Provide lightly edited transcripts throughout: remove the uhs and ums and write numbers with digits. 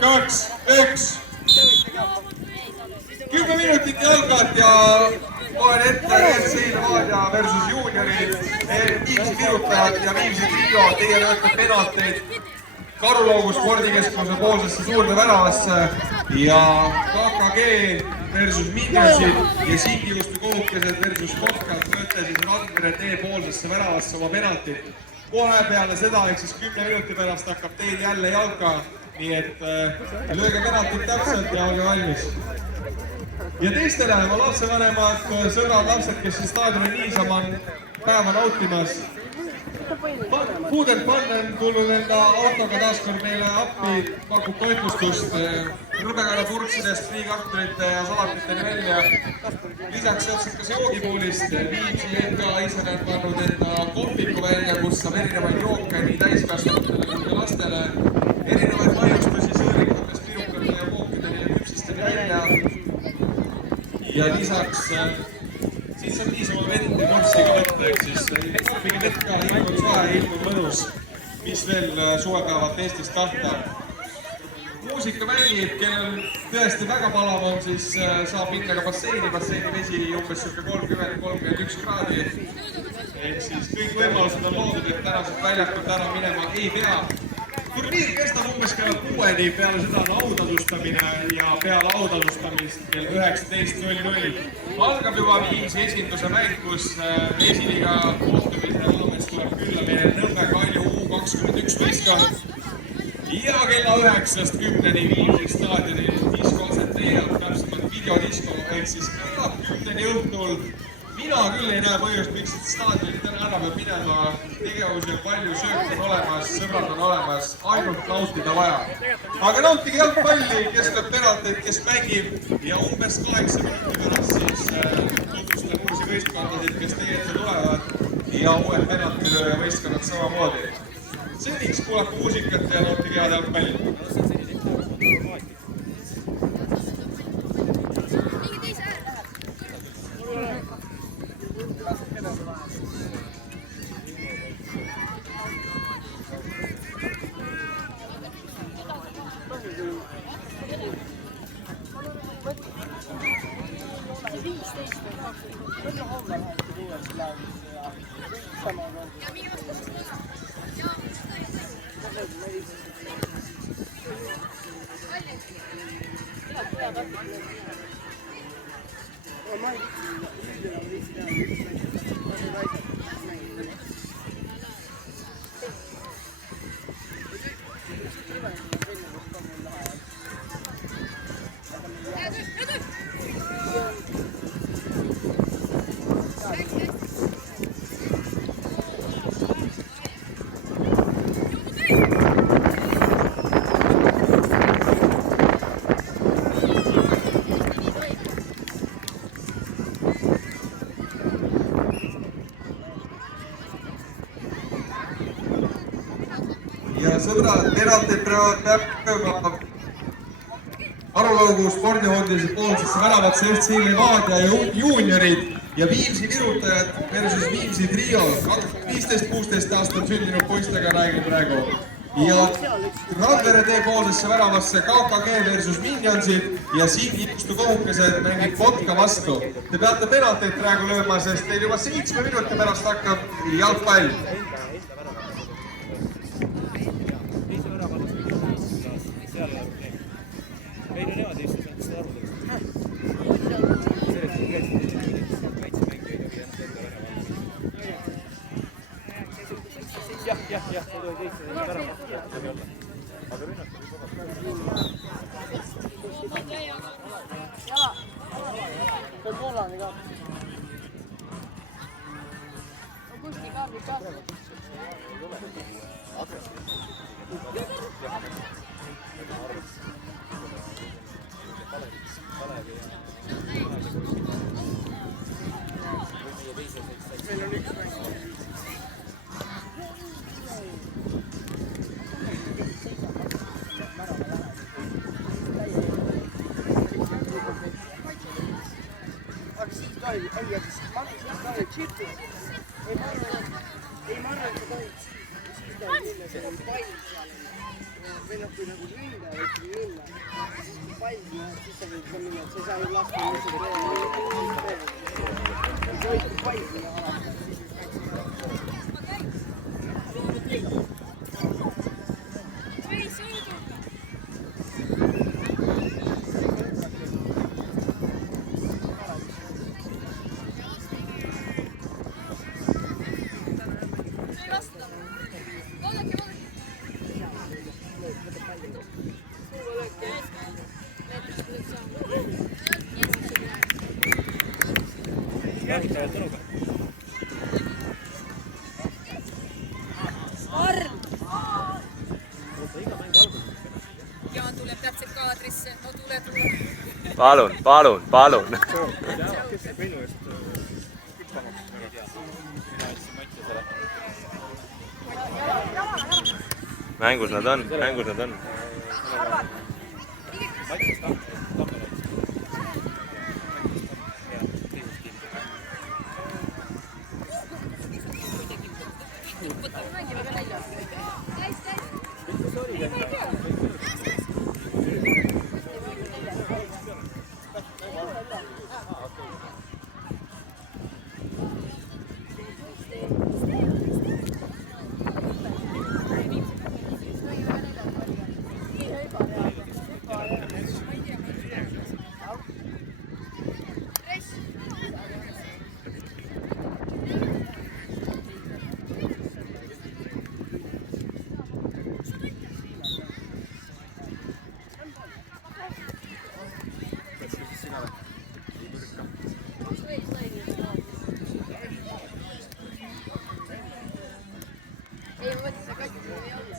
2, 1. 10 minutit jalgat ja loen ette Eestsiil Vaadia versus juuniorid, Viimsi virutajad ja Viimsi trio. Teie lööte penalteid Karuloogu spordikeskuse poolsesse suurde väravasse ja KKG versus Minionsid ja Singiuste kohukesed versus Kotkad lööte siis Randmere tee poolsesse väravasse oma penaltit. Kohe peale seda, ehk siis 10 minuti pärast hakkab teil jälle jalka, nii et lööge penaltit täpselt ja olge valmis. Ja teistele oma lapsevanemad, sõbrad, lapsed, kes siin staadioni niisama on päeva nautimas. Food & Fun on tulnud enda autoga taaskord meile appi, pakub toitlustust rõbekarapurksidest, friikartulite ja salatiteni välja. Lisaks jätsid joogipoolist, Viimsi enda ise on pannud enda kohviku välja, kus saab erinevaid jooke nii täiskasvanutele kui ka lastele. Erinevaid maiustusi sõõrikutest, pirukate ja kookideni ja küpsisteni välja. Ja lisaks siin saab niisama vett ja korssi ka võtta, ehk siis koopige vett ka, ilm on soe, ilm on mõnus, mis veel suvepäevad Eestis tahta. Muusika mängib, kellel tõesti väga palav on, siis saab minna ka basseini vesi umbes 30-31 kraadi. Ehk siis kõik võimalused on loodud, et tänased väljakult ära minema ei pea. Turniir kestab umbes kella 6-ni, peale seda on autasustamine ja peale autasustamist kell 19.00 algab juba Viimsi esinduse mäng, kus esiliiga kohtumise raames tuleb külla meie Nõmme Kalju U21 võistkond. Ja kella 9-10-ni Viimsi staadioni disko aseteerab, täpsemalt videodisko, ehk siis kella 10-ni õhtul. Mina küll ei näe põhjust, miks staadionit täna ära peab minema, tegevusel palju sööki on olemas, sõbrad on olemas, ainult nautida vaja. Aga nautige jalgpalli, kes lööb penalteid, kes mängib ja umbes 8 minuti pärast siis tutvustab uusi võistkondasid, kes teie ette tulevad ja uued penaltilööja võistkonnad samamoodi. Seniks kuulake muusikat ja nautige head jalgpalli. Ja sõbrad, penaltid peavad Karuloogu spordihondilise poolsesse väravatse Eestsiil Vaadia ja juuniorid ja Viimsi virutajad versus Viimsi trio. 15-16 aastat sündinud poistega räägib praegu. Ja Randmere tee poolsesse väravasse KKG versus Minionsid ja Singiuste kohukesed mängib Kotka vastu. Te peate penalteid praegu lööma, sest teil juba 7 minuti pärast hakkab jalgpall. Jah, see tuli teiste ära. Aga rünnak see on poolane ka. Kusti kaardi ka. Meil on üks mäng. Ei, aga siis ma olen tšippi. Ei, ma arvan, et ta tohiks. Siis ta on selle pall seal. või noh, kui nagu ründaja ikkagi minna, siis pall, siis sa võid ka minna, et sa ei saa ju lasta lihtsalt sa võid pall sinna alata, siis Jaan tuleb täpselt kaadrisse, no tule. Palun. Mängus nad on. Ei, ma mõtlesin, et katsi ei ole.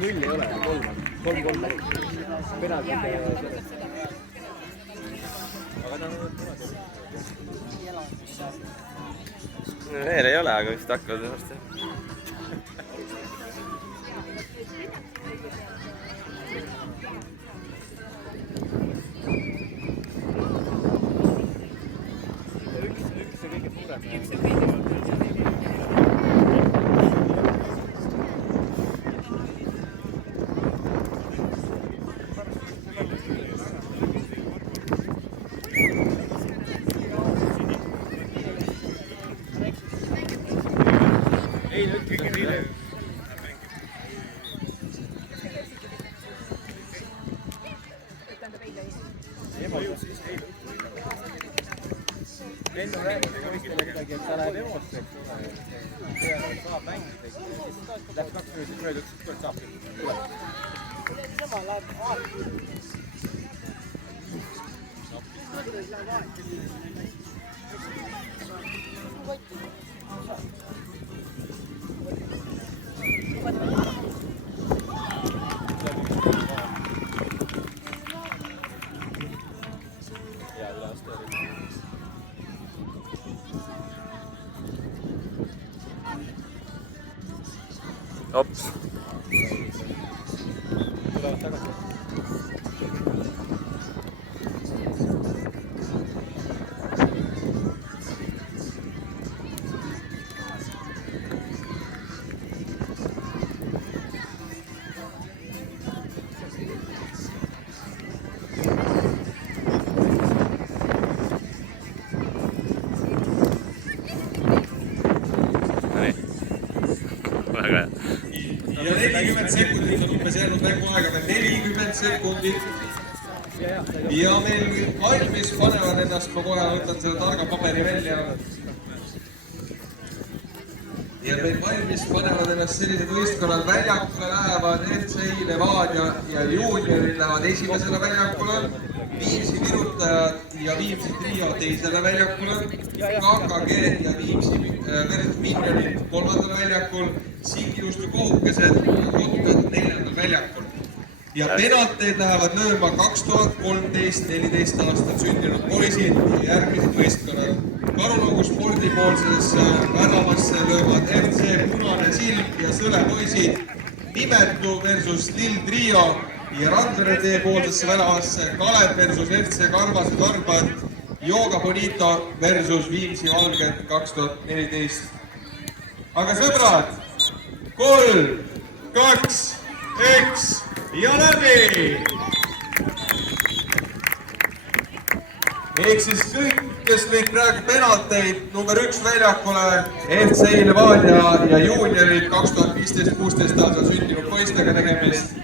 Null ei ole, kolm. Penalti. Veel ei ole, aga vist hakkavad varsti. Lennu räägib poistele midagi, et ta läheb emosse, eks ole. Saab mängida. Läks 2 minutit mööda, ütles, et saab küll. sama läheb aeg. Ops. Tulevad tagasi. Väga hea. Ja 40 sekundit on umbes jäänud mänguaega, 40 sekundit. Ja meil valmis panevad ennast, ma kohe võtan selle targa paberi välja. Ja meil valmis panevad ennast sellised võistkonnad väljakule lähevad, FC Levadia ja Juuniorid lähevad esimesele väljakule. Viimsi virutajad ja Viimsi trio teisele väljakule. KKG ja Viimsi versus Minionid kolmandal väljakul. Singiustu kohukesed Kotkad neljandal väljakul. Ja penalteid lähevad lööma 2013-14 aastal sündinud poisid ja järgmised võistkonnad. Karunaugu spordipoolses väravasse löövad FC Punane Silm ja Sõle poisid, Nimetu versus Lill Trio ja Randvere tee poolsesse väravasse Kalev versus FC Karvase Tarbad, Yoga Bonito versus Viimsi Valged 2014. Aga sõbrad, 3, 2, 1 ja läbi! Ehk siis kõik, kes lõid praegu penalteid number 1 väljakule FC Levadia ja juuniorid 2015-16 aastal sündinud poistega tegemist.